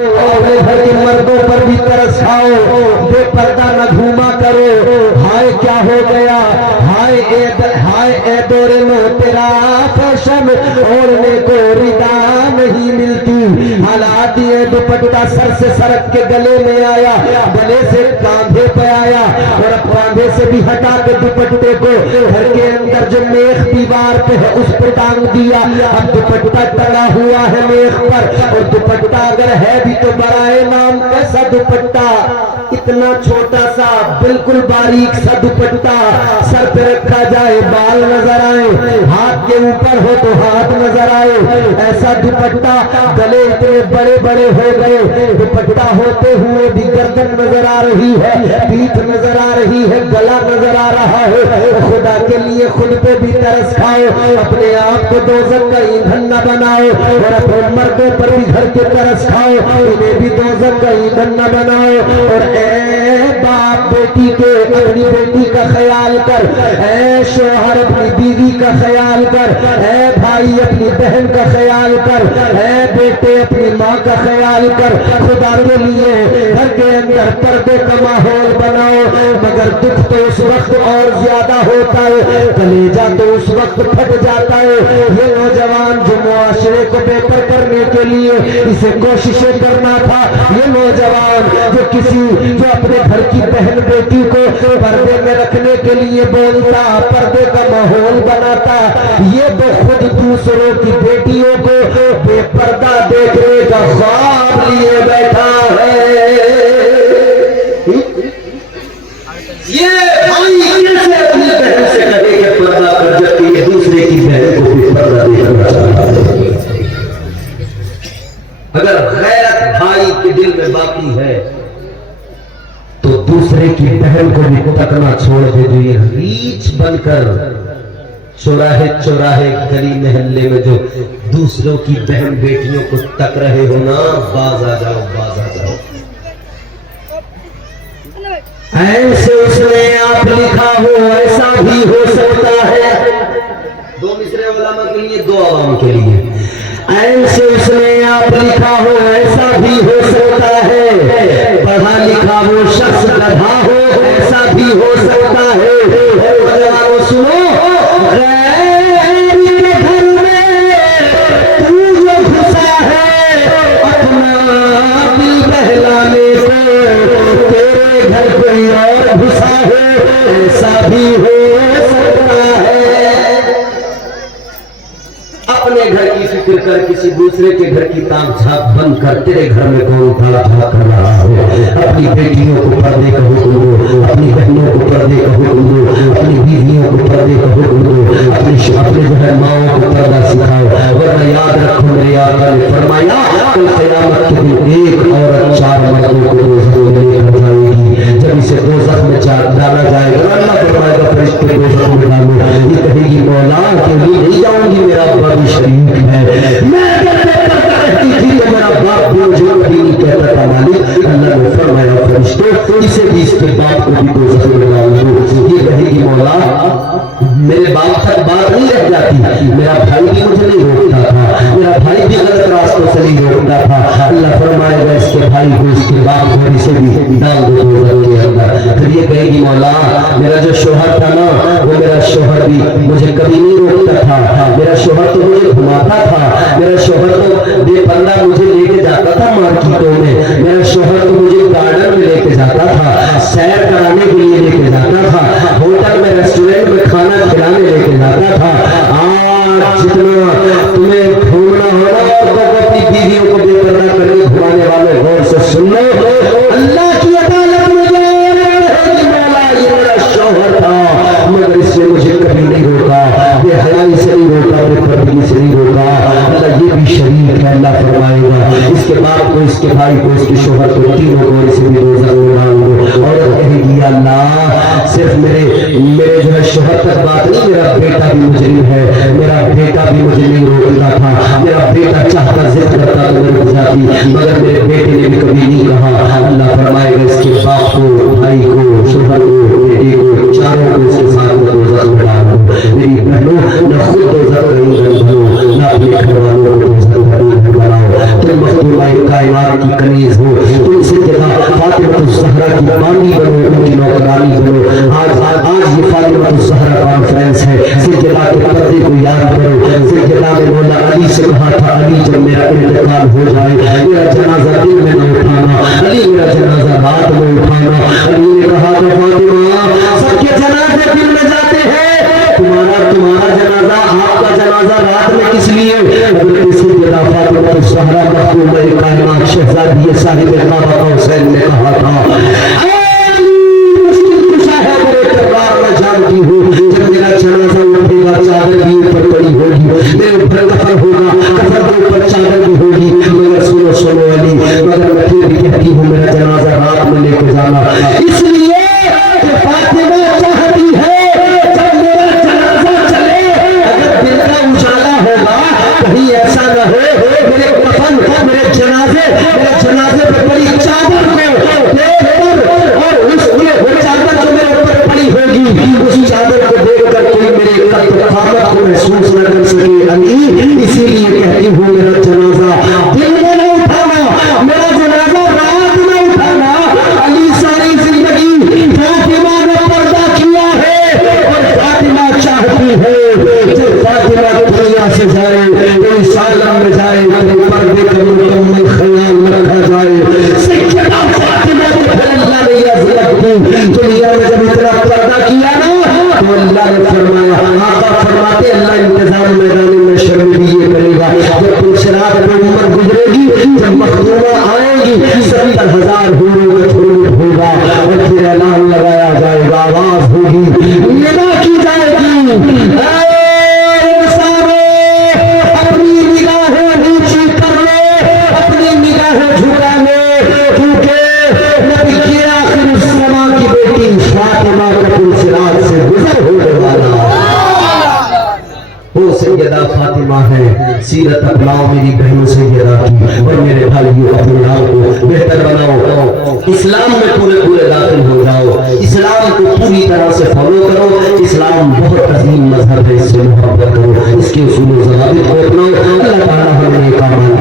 अपने घर के मर्दों पर भी तरस खाओ, बे पर्दा न घूमा करो। हाय क्या हो गया, हाय ए दौरे में तेरा फैशन, ओढ़ने को रिदा नहीं मिलती। हालात ये दुपट्टा सर से सरक के गले में आया, गले से कांधे पे आया और अब कांधे से भी हटा के दुपट्टे को घर के अंदर जो मेख दीवार पे है उस पर टांग दिया। अब दुपट्टा टंगा हुआ है मेख पर, और दुपट्टा अगर है भी तो बराए नाम कैसा दुपट्टा, इतना छोटा सा बिल्कुल बारीक सा दुपट्टा, सर पे रखा जाए बाल नजर आए, हाथ के ऊपर हो तो हाथ नजर आए, ऐसा दुपट्टा। गले इतने बड़े बड़े हो गए, दुपट्टा होते हुए भी गर्दन नजर आ रही है, पीठ नजर आ रही है, गला नजर आ रहा है। खुदा के लिए खुद पे भी तरस खाओ, अपने आप को दोज़ख का ईंधन न बनाओ, और अपने मर्दों पर भी घर के तरस खाओ, उन्हें भी दोज़ख का ईंधन न बनाओ। और बाप बेटी के अपनी बेटी का ख्याल कर, ऐ शोहर अपनी बीवी का ख्याल कर, ऐ भाई अपनी बहन का ख्याल कर, ऐ बेटे अपनी माँ का ख्याल कर। खुदा के लिए घर के अंदर पर्दे का माहौल बनाओ। मगर दुख तो उस वक्त और ज्यादा होता है, कलेजा तो उस वक्त फट जाता है। ये नौजवान जो मुआशरे को बेहतर करने के लिए इसे कोशिशें करना था, ये नौजवान जो अपने घर की बहन बेटी को पर्दे में रखने के लिए बोलता, पर्दे का माहौल बनाता, ये तो खुद दूसरों की बेटियों को बेपर्दा देखने का ख्वाब लिए बैठा है। ये भाई कैसे अपनी बहन से कहे कि पर्दा कर, जबकि ये दूसरे की बहन को भी पर्दा देखना चाहता है। अगर गैरत भाई के दिल में बाकी है तो दूसरे की बहन को भी तकना छोड़ दे। जो ये रीछ बनकर चौराहे चौराहे गली मोहल्ले में जो दूसरों की बहन बेटियों को तक रहे हो ना, बाज आ जाओ, बाज आ जाओ। ऐसे उसने आप लिखा हो ऐसा भी हो सकता है, दो मिसरे उलमा के लिए, दो आवाम के लिए। ऐसे उसने आप लिखा हो ऐसा भी हो सकता है, पढ़ा लिखा वो शख्स गधा हो ऐसा भी हो सकता है। सुनो, गैर के घर में तू जो घुसा है अपना दिल बहलाने को, तेरे घर कोई और घुसा है ऐसा भी हो सकता है। अपने घर की फिक्र कर, किसी दूसरे के घर की ताक झांक बंद कर, तेरे घर में कौन ताक झांक कर रहा हो। अपनी बेटियों को पर्दे का हुक्म दो, अपनी बहनों को पर्दे का हुक्म दो, अपनी बीवियों को पर्दे का हुक्म दो, अपने जो है माओ को पर्दा सिखाओ। वरना याद रखो मेरे आका ने फरमाया, कल क़यामत के दिन एक औरत चार मर्दों को दोज़ख में लेकर जाएगी। जब इसे दोज़ख में डाला जाएगा, अल्लाह फरमाएगा फरिश्ते दोज़ख में डालो, ये कहेगी मौला के लिए नहीं जाऊंगी, मेरा बाप शरीक है। मैं कहती थी कि मेरा बाप भी मुझे कभी नहीं कहता था मालिक। अल्लाह ने फरमाया फरिश्तों, इसे भी इसके बाप को भी दोज़ख में डाल दो। ये कहेगी मौला मेरे बाप तक बात नहीं रह जाती, मेरा भाई भी मुझे नहीं रोकता था, मेरा भाई भी गलत रास्तों से नहीं रोकता था। अल्लाह फरमाएगा इसके भाई को, इसके बाप को, इसे भी डाल दो दोज़ख के अंदर। फिर ये कहेगी मौला मेरा जो शोहर था ना, वो मेरा शोहर भी मुझे कभी नहीं रोकता था, मेरा शोहर तो मुझे घुमाता था, मेरा शोहर तो बेपर्दा मुझे लेके जाता था मार्केटों में, मेरा शोहर तो मुझे गार्डन में लेके जाता था, सैर कराने के लिए लेके जाता था, होटल में रेस्टोरेंट में खाना खिलाने लेके जाता था। आज जितना तुम्हें घूमना होगा तो अपनी बीवियों को बेपर्दा करके घुमाने वाले गौर से सुन लो, अल्लाह की अदालत में ये मेरा शौहर था मगर इसने मुझे कभी नहीं रोका, बेहयाई से नहीं रोका, बेपर्दगी से नहीं रोका। अल्लाह ये भी शरीक है। अल्लाह फरमाएगा इसके बाप को, इसके भाई को, इसके शौहर को, तीनों को इसे भी दोज़ख में डाल दो। और कहेगी अल्लाह सिर्फ मेरे जो है शौहर तक बात नहीं, मेरा बेटा भी मुजरिम है, मेरा बेटा भी मुझे नहीं रोकता था, मेरा बेटा चाहता जिद करता तो मैं रुक जाती, मगर मेरे बेटे ने भी कभी नहीं कहा। अल्लाह फरमाएगा इसके बाप को, भाई को, शौहर को, बेटे को, चारों को इसके साथ में दोज़ख में डाल दो। मेरी बहनों न खुद दोज़ख में बनो, न अपने घर वालों को दोज़ख में बनाओ। तुम मखदूम कायनात کائنات کی کنیز ہو، تم سیدہ فاطمہ الزہرا کی بانی بنو، ان کی نوکرانی بنو۔ آج یہ فاطمہ الزہرا کانفرنس ہے، سیدہ کے پردے کو یاد کرو۔ سیدہ نے مولا علی سے کہا تھا علی جب میرا انتقال ہو جائے میرا جنازہ دن میں نہ اٹھانا، علی میرا جنازہ رات میں اٹھانا۔ علی نے کہا تھا فاطمہ سب کے جنازے دن میں جاتے ہیں، تمہارا جنازہ آپ کا جنازہ رات میں کس لیے؟ حضرت سیدہ فاطمہ الزہرا مخدومہ کائنات شہزادی صاحب قاب قوسین نے کہا تھا جانتی ہوں جب میرا جنازہ اٹھے گا چادر بھی اوپر پڑی ہوگی، میرے اوپر کفن ہوگا، کفن کے اوپر چادر بھی ہوگی، مگر سنو علی، مگر میں پھر بھی کہتی ہوں میرا جنازہ رات میں لے کے جانا، اس لیے کہ فاطمہ چاہتی ہے جب میرا جنازہ چلے اگر دل کا اجالا ہوگا کہیں ایسا نہ ہو میرے کفن میرے جنازے پہ پڑی چادر کو دیکھ کر اور اس وہ چادر جو میرے اوپر پڑی ہوگی اس چادر کو دیکھ کر کوئی میرے قامت کو محسوس نہ کر سکے علی، اسی لیے کہتی ہوں میرا جنازہ دل میں نہ اٹھانا، میرا جنازہ رات میں اٹھانا۔ علی ساری زندگی فاطمہ نے پردہ کیا ہے اور فاطمہ چاہتی ہے جب فاطمہ دنیا سے جائے کوئی سالم میں جائے تو پردے کا مکمل خیال رکھا جائے۔ سیدہ فاطمہ کو اللہ نے یہ عزت دی، دنیا میں جب اتنا پردہ کیا نا تو اللہ نے فرمایا، آقا فرماتے اللہ انتظام میدان میں شرم بھی یہ کرے گا جب تم شراب میں عمر گزرے گی، جب مخدومہ آئیں گی 70,000 حوروں کا خروج ہوگا اور پھر اعلان لگایا جائے گا، آواز ہوگی ندا کی جائے گی اے انسانوں اپنی نگاہیں نیچی کر لو، اپنی نگاہیں جھکا لو، کیونکہ نبی کی آخر الزمان کی بیٹی فاطمہ کا پلسرات سے گزر ہونے والا وہ سیدہ فاطمہ ہے۔ سیرت اپناؤ میری بہنوں سیدہ کی اور میرے بھائیوں اپنے آپ کو بہتر بناؤ، اسلام میں پورے داخل ہو جاؤ، اسلام کو پوری طرح سے فالو کرو۔ اسلام بہت عظیم مذہب ہے، اس سے محبت کرو، اس کے اصول و ضوابط کو اپناؤ۔ اللہ تعالیٰ ہمیں کام